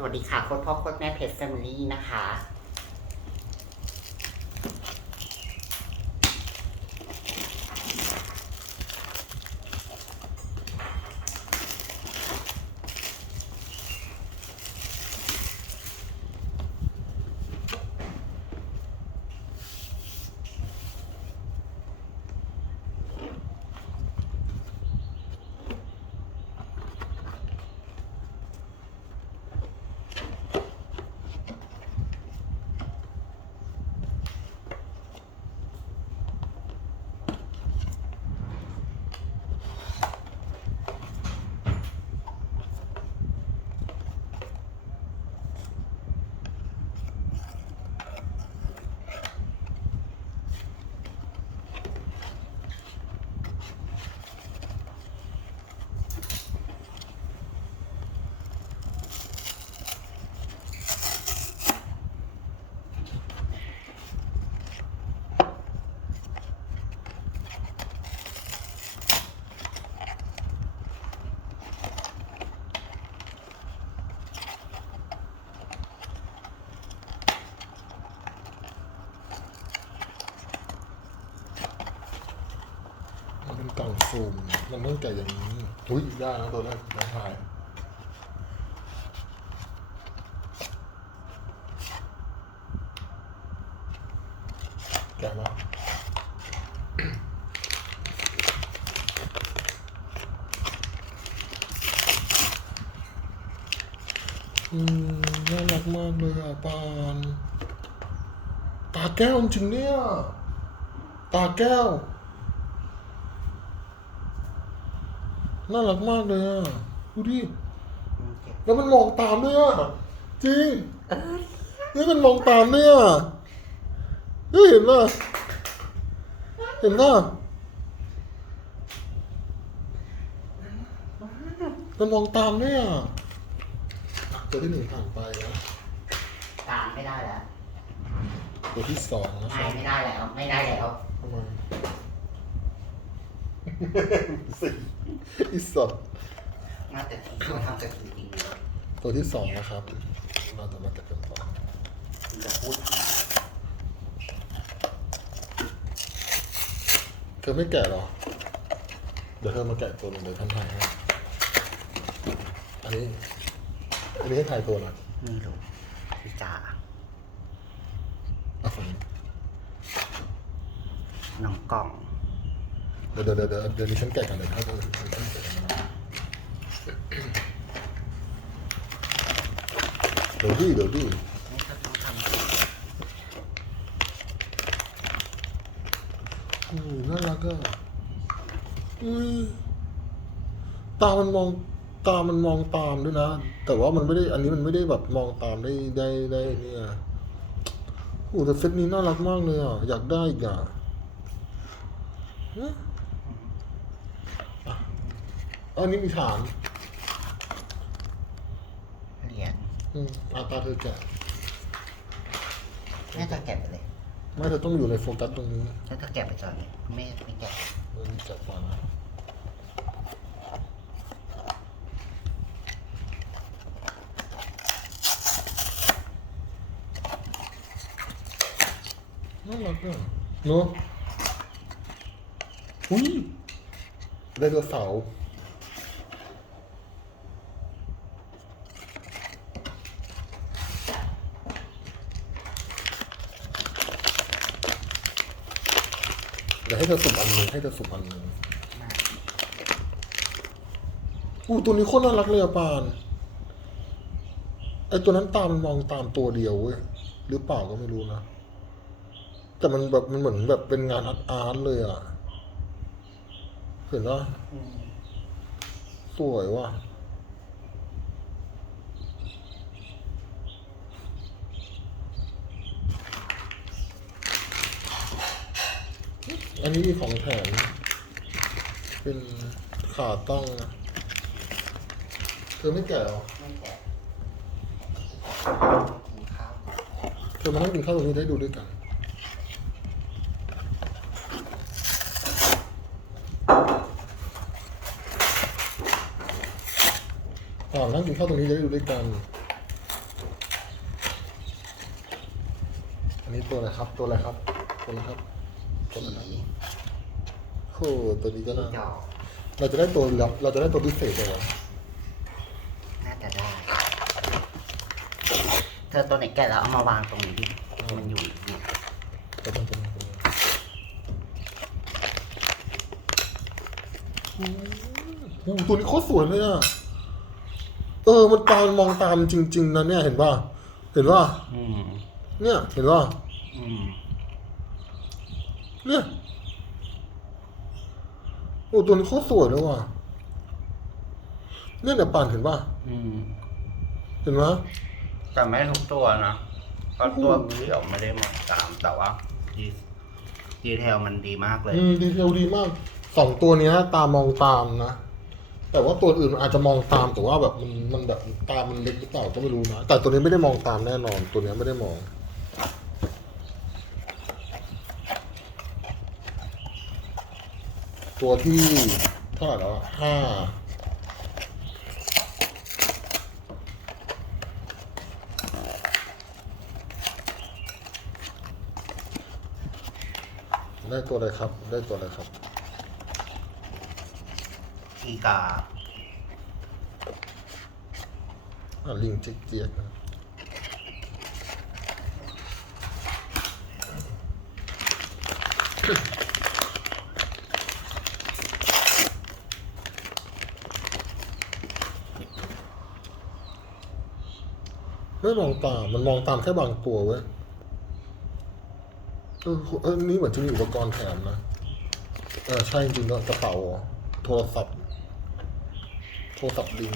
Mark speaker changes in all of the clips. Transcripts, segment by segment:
Speaker 1: สวัสดีค่ะโค้ดพ่อโค้ดแม่เพจแฟมิลี่นะคะ
Speaker 2: เป็นกล่องซูมมันต้องแกะอย่างนี้อุ้ยได้นะตัวแรกได้ถ่ายแกะมาอืมน่ารักมากเลยอะปานตาแก้วจริงเนี่ยตาแก้ว น่ารักมากเลยอะดูดิแล้วมันมองตามด้วยอะจริงนี่มันมองตามเนี่ยเฮ้ยเห็นป่ะเห็นป่ะมันมองตามเนี่ยตัวที่หนึ่งผ่านไปนะ
Speaker 1: ตามไม่ได้แล้ว
Speaker 2: ตัวที่สองนะค
Speaker 1: ไม่
Speaker 2: รับ
Speaker 1: ไม่ได้แล้ว ไม่ได้แล้ว
Speaker 2: ทำไม สิอีสัตว์
Speaker 1: น่าจะทีเขาทำจะทีจริงๆเลย
Speaker 2: ตัวที่สองนะครับ เราจะมาแกะกันต่อ
Speaker 1: คุณจะพูดถึง
Speaker 2: เธอไม่แกะหรอ เดี๋ยวเธอมาแกะตัวหนึงเดี๋ยวท่านถ่ายให้อันนี้ อันนี้ให้ถ่ายตัวหนะ
Speaker 1: นี่ลูกพี่จ๋า
Speaker 2: อะฝั่งนี้
Speaker 1: น้องกล่อง
Speaker 2: เดี๋ยวเดี๋ยวเดี๋ยวเดี๋ยวนี้ฉันแกะกันเลยถ้าเธอเธอฉันแกะกันนะเดี๋ยวดิเดี๋ยวดิ
Speaker 1: อื
Speaker 2: มน่ารักอะอุ้ยตา มันมอง ตา มันมองตามด้วยนะ แต่ว่ามันไม่ได้ อันนี้มันไม่ได้แบบมองตามได้ได้ได้เนี่ยโอ้แต่เซตนี้น่ารักมากเลยอะ อยากได้อีกอะ อันนี้มีฐานำ
Speaker 1: เหรียญ
Speaker 2: อืมอาตาเธอแกะ
Speaker 1: น่าจะแกะไปเลย
Speaker 2: ไม่เธอต้องอยู่ในโฟกัสตรงนี้
Speaker 1: น่าจะแกะไปก่อนเลยไม่ไม่แกะ
Speaker 2: เออแกะก่อนนะน่ารักอะเนอะอุ้ยไดโนเสาร์ เดี๋ยวให้เธอสุ่มอันหนึ่งให้เธอสุ่มอันหนึ่งอู้ตัวนี้โคตรน่ารักเลยอะปานไอตัวนั้นตามนมองตามตัวเดียวเว้ยหรือเปล่าก็ไม่รู้นะแต่มันแบบมันเหมือนแบบเป็นงานอาร์ตอาร์ตเลยอะเห็นปะสวยว่ะ อันนี้ของแถมเป็นขาต้องนะเธอไม่แก่หรอเธอมานั่งกินข้าวตรงนี้ได้ดูด้วยกันอ่านั่งกินข้าวตรงนี้จะได้ดูด้วยกัน อันนี้ตัวอะไรครับ ตัวอะไรครับ ตัวอะไรครับ ตัวอะไรครับ
Speaker 1: ผี
Speaker 2: โอ้ตัวนี้ก็
Speaker 1: จิ้
Speaker 2: น่าง
Speaker 1: จอก
Speaker 2: เราจะได้ตัวเราเราจะได้ตัวพิเศษเลยวะ
Speaker 1: น่าจะได้ เธอตัวไหนแกะแล้วเอามาวางตรงนี้ดิ มันอยู่เนี่ย
Speaker 2: ตัวนี้ตัวนี้ตัวนี้อืมตัวนี้โคตรสวยเลยอะ เออ มันตามมองตามจริง ๆนะเนี่ยเห็นป่ะ เห็นป่ะ
Speaker 1: อืม
Speaker 2: เนี่ย เห็นป่ะ
Speaker 1: อืม
Speaker 2: เนี่ยโอ้ตัวนี้โคตรสวยเลยว่ะเนี่ยเนี่ยป่านเห็นป่ะ
Speaker 1: อืม
Speaker 2: เห็นไหม
Speaker 1: แต่ไม่ทุกตัวนะเพราะตัวเดี่ยวไม่ได้มองตาม แต่ว่าดีดีเทลมันดีมากเลย
Speaker 2: อืมดีเทลดีมากสองตัวเนี้ย ตามองตามนะแต่ว่าตัวอื่นมันอาจจะมองตามแต่ว่าแบบมันมันแบบตามมันเล็กหรือเปล่าก็ไม่รู้นะแต่ตัวนี้ไม่ได้มองตามแน่นอน ตัวเนี้ยไม่ได้มอง ตัวที่เท่าไหร่แล้วอะห้าได้ตัวอะไรครับ ได้ตัวอะไรครับ
Speaker 1: อีกา
Speaker 2: อะลิงเจ๊กเจี๊ยกนะ ไม่มองตามมันมองตามแค่บางตัวเว้ยเออเออนี่เหมือนจะมีอุปกรณ์แถมนะเออใช่จริงๆแล้วกระเป๋าโทรศัพท์ โทรศัพท์ลิง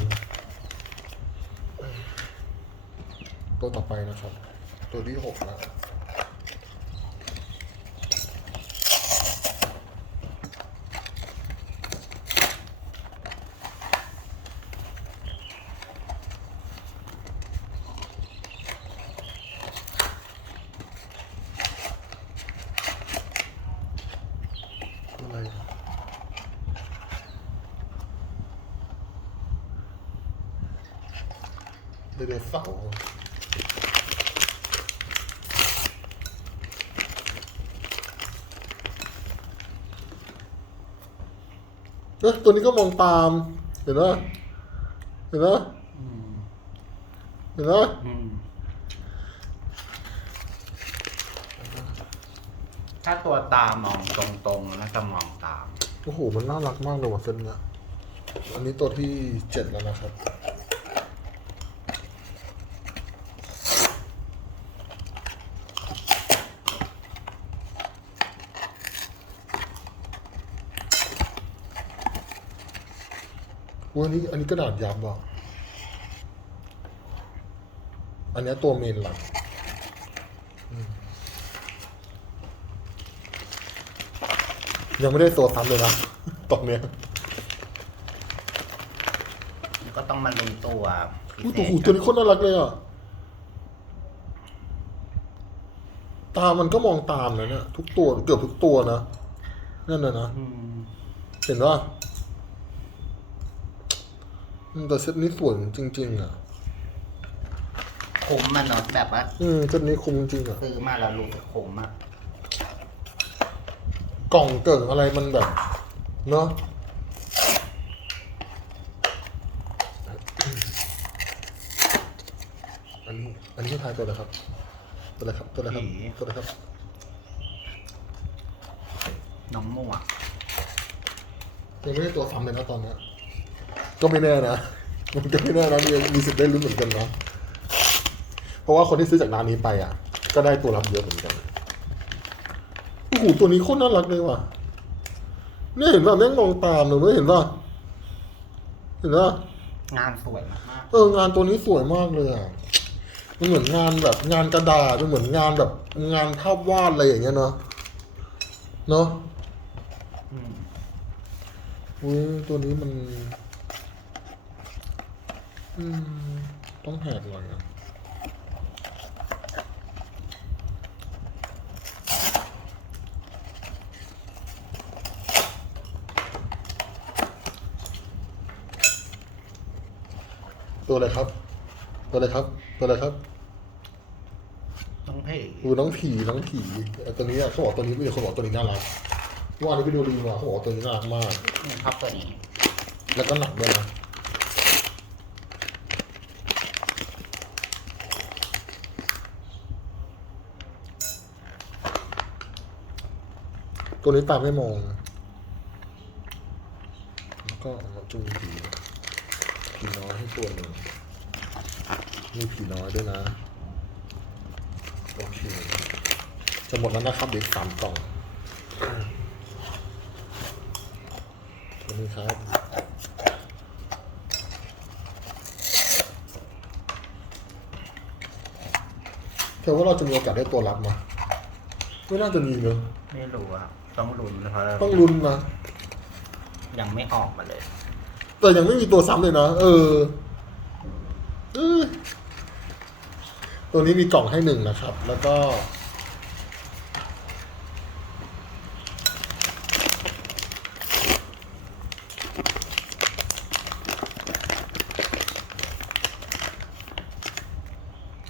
Speaker 2: ตัวต่อไปนะครับ ตัวที่หกแล้ ไดโนเสาร์เอ้ยตัวนี้ก็มองตาม เห็นไหมเห็นไหม
Speaker 1: อืม
Speaker 2: เห็นไหม
Speaker 1: อืมถ้าตัวตามองตรงๆแล้วจะมองตาม
Speaker 2: โอ้โห มันน่ารักมากเลยว่ะเส้นเนี้ยอันนี้ตัวที่เจ็ดแล้วนะครับ วันนี้อันนี้กระดาษยับอะอันเนี้ยตัวเมนหลักอืมยังไม่ได้ตัวซ้ำเลยนะตอนเนี้ย
Speaker 1: ก็ต้องมาลุ้นตัวพิ
Speaker 2: อุ้ย
Speaker 1: เศ
Speaker 2: ตัว
Speaker 1: ษ
Speaker 2: หูตัวนี้โคตรน่ารักเลยอะ ตามันก็มองตามนะเนี่ยทุกตัวเกือบทุกตัวนะ นั่นนะนะ
Speaker 1: อืม
Speaker 2: เห็นว่า แต่เซตนี้สวยจริง ๆ อะ
Speaker 1: คุ้มมันเนาะแบบว่า
Speaker 2: อืมเซตนี้คุ้มจริงๆอะ
Speaker 1: ซื้อมาแล้วรู้สึกคุ้มอะ
Speaker 2: กล่องเกิ่งอะไรมันแบบ เนาะอันนี้อันนี้ทายตัวอะไรครับ ตัวอะไรครับ ตัวอะไรครับตัวอะไรครับ
Speaker 1: น้องมั่ว
Speaker 2: ยังไม่ได้ตัวซ้ำเลยนะตอนเนี้ย ก็ไม่แน่นะมันก็ไม่แน่นะมีมีสิทธิ์ได้ลุ้นเหมือนกันนะเพราะว่าคนที่ซื้อจากร้านนี้ไปอะ ก็ได้ตัวรับเยอะเหมือนกันโอ้โหตัวนี้โคตรน่ารักเลยว่ะเนี่ยเห็นป่ะแม่งมองตามเลยไม่เห็นป่ะเห็นป่ะ
Speaker 1: งานสวยมาก
Speaker 2: เอองานตัวนี้สวยมากเลยอะมันเหมือนงานแบบงานกระดาษมันเหมือนงานแบบงานภาพวาดอะไรอย่างเงี้ยเนาะเนาะ
Speaker 1: ๆอืม
Speaker 2: อุ้ยตัวนี้มัน อืม ต้องแหกหน่อยอะตัวอะไรครับ ตัวอะไรครับ ตัวอะไรครับ
Speaker 1: ต้องเพจ
Speaker 2: ดูน้องผีน้องผีไอ้ตัวนี้อะเขาบอกตัวนี้มีคนบอกตัวนี้น่ารักเมื่อวานนี้ไปดูรีวิวมาเขาบอกว่าตัวนี้น่ารักมาก
Speaker 1: นี่ชอบตัวนี้
Speaker 2: แล้วก็หนักด้วยนะ ตัวนี้ตามไม่มอง แล้วก็เอามาจุงผีผีน้อยให้ตัวหนึ่งมีผีน้อยด้วยนะ โอเค จะหมดแล้วนะครับเด็กสามกล่องตัวนี้ครับเธอว่าเราจะมีโอกาสได้ตัวรับมาไม่น่าจะมีเนอะ
Speaker 1: ไม่รู้อะ ต้องลุ้นเพราะเรา
Speaker 2: ต้องลุ้นนะ
Speaker 1: ยังไม่ออกมาเลย
Speaker 2: แต่ยังไม่มีตัวซ้ำเลยนะเออเออ ตัวนี้มีกล่องให้หนึ่งนะครับ แล้วก็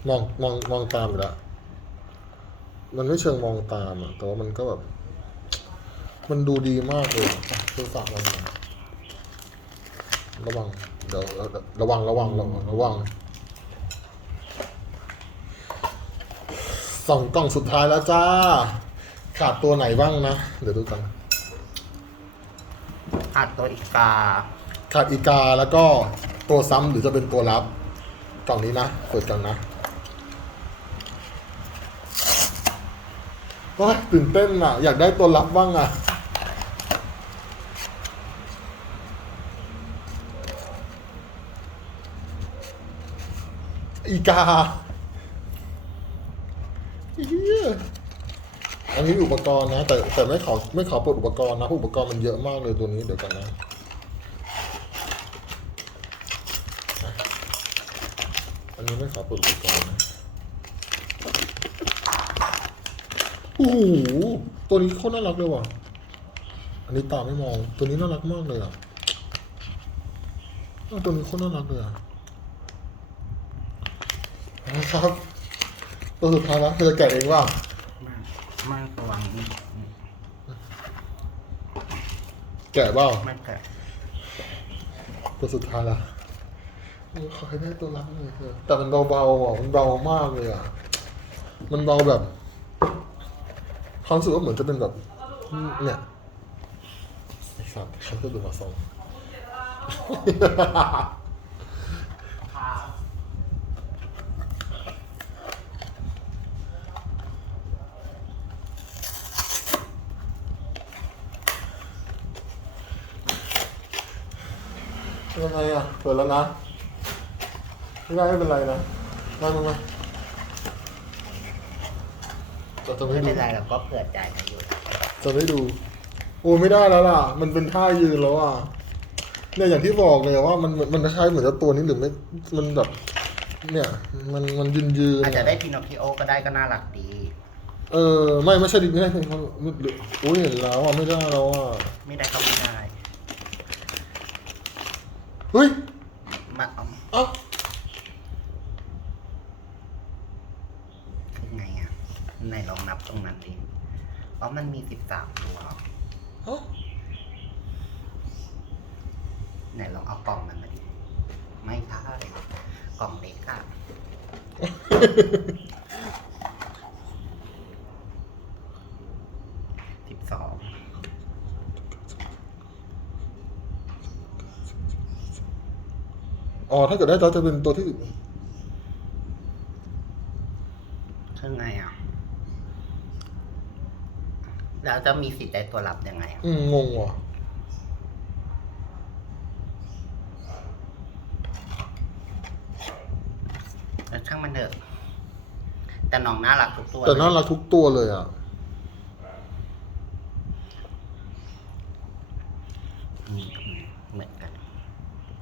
Speaker 2: มองมองมองตามอยู่แล้วมันไม่เชิงมองตามอะแต่ว่ามันก็แบบ มันดูดีมากเลยคือฝากมันหน่อยระวังเดี๋ยวระวังระวังระวังระวังสองกล่องสุดท้ายแล้วจ้า ขาดตัวไหนบ้างนะ เดี๋ยวดูกัน
Speaker 1: อัดตัวอีกา
Speaker 2: ขาดอีกาแล้วก็ตัวซ้ำหรือจะเป็นตัวรับกล่องนี้นะเปิดกันนะโอ้ยตื่นเต้นอะ อยากได้ตัวรับบ้างอะ อีกาอันนี้อุปกรณ์นะ แต่แต่ไม่ขอไม่ขอปลดอุปกรณ์นะเพราะอุปกรณ์มันเยอะมากเลยตัวนี้เดี๋ยวกันนะอันนี้ไม่ขอปลดอุปกรณ์นะโอ้โหตัวนี้โคตรน่ารักเลยว่ะ อันนี้ตาไม่มอง ตัวนี้น่ารักมากเลยอะตัวนี้โคตรน่ารักเลยอะ นะครับตัวสุดท้ายแล้วเธอจะแกะเองว่า
Speaker 1: มากมากระวังนี่
Speaker 2: แกะเปล่า
Speaker 1: มากแกะ
Speaker 2: ตัวสุดท้ายละโอ้ยขอให้ได้ตัวรักเลยเถอะแต่มันเบาๆอะมันเบามากเลยอะ มันเบาแบบความรู้สึกว่าเหมือนจะเป็นแบบ เนี่ยไอ้สัตว์เขาจะดูมาส่งยัง ไงอะ เปิดแล้วนะ ไม่ได้ไม่เป็นไรนะมามามาจะจะ
Speaker 1: ไม่
Speaker 2: ไม่ดู
Speaker 1: เป็นไรเราก็เผื่อใจกันอยู่
Speaker 2: จะไม่ดู โอ้ไม่ได้แล้วล่ะ มันเป็นท่ายืนแล้วอะ เนี่ยอย่างที่บอกเลยว่ามันมันใช้เหมือนกับตัวนี้หรือไม่ มันแบบ เนี่ย มันมันยืนยืน
Speaker 1: อาจจะได้พินอคคิโอก็ได้ก็น่ารักดี
Speaker 2: เออ ไม่ไม่ใช่ดิไม่ได้มันมันโอ้ยเห็นแล้วอะไม่ได้แล้วอะ
Speaker 1: ไม่ได้ก็ไม่ได้
Speaker 2: เฮ้ย
Speaker 1: มาเอา
Speaker 2: เอ้า
Speaker 1: คือไงอะไหนลองนับตรงนั้นดิเพราะมันมีสิบสามตัว
Speaker 2: เอ้า
Speaker 1: ไหนลองเอากล่องมันมาดิ ไม่ใช่กล่องเล็กอะสิบสอง
Speaker 2: อ๋อถ้าเกิดได้จอจะเป็นตัวที่
Speaker 1: คือไงอะแล้วจะมีสิทธิ์ได้ตัวรับยังไงอะ
Speaker 2: อืมงงว่ะ
Speaker 1: แล้วช่างมันเถอะแต่น้องน่ารักทุกตัว
Speaker 2: แต่น่า
Speaker 1: เลย
Speaker 2: รักทุกตัวเลยอะ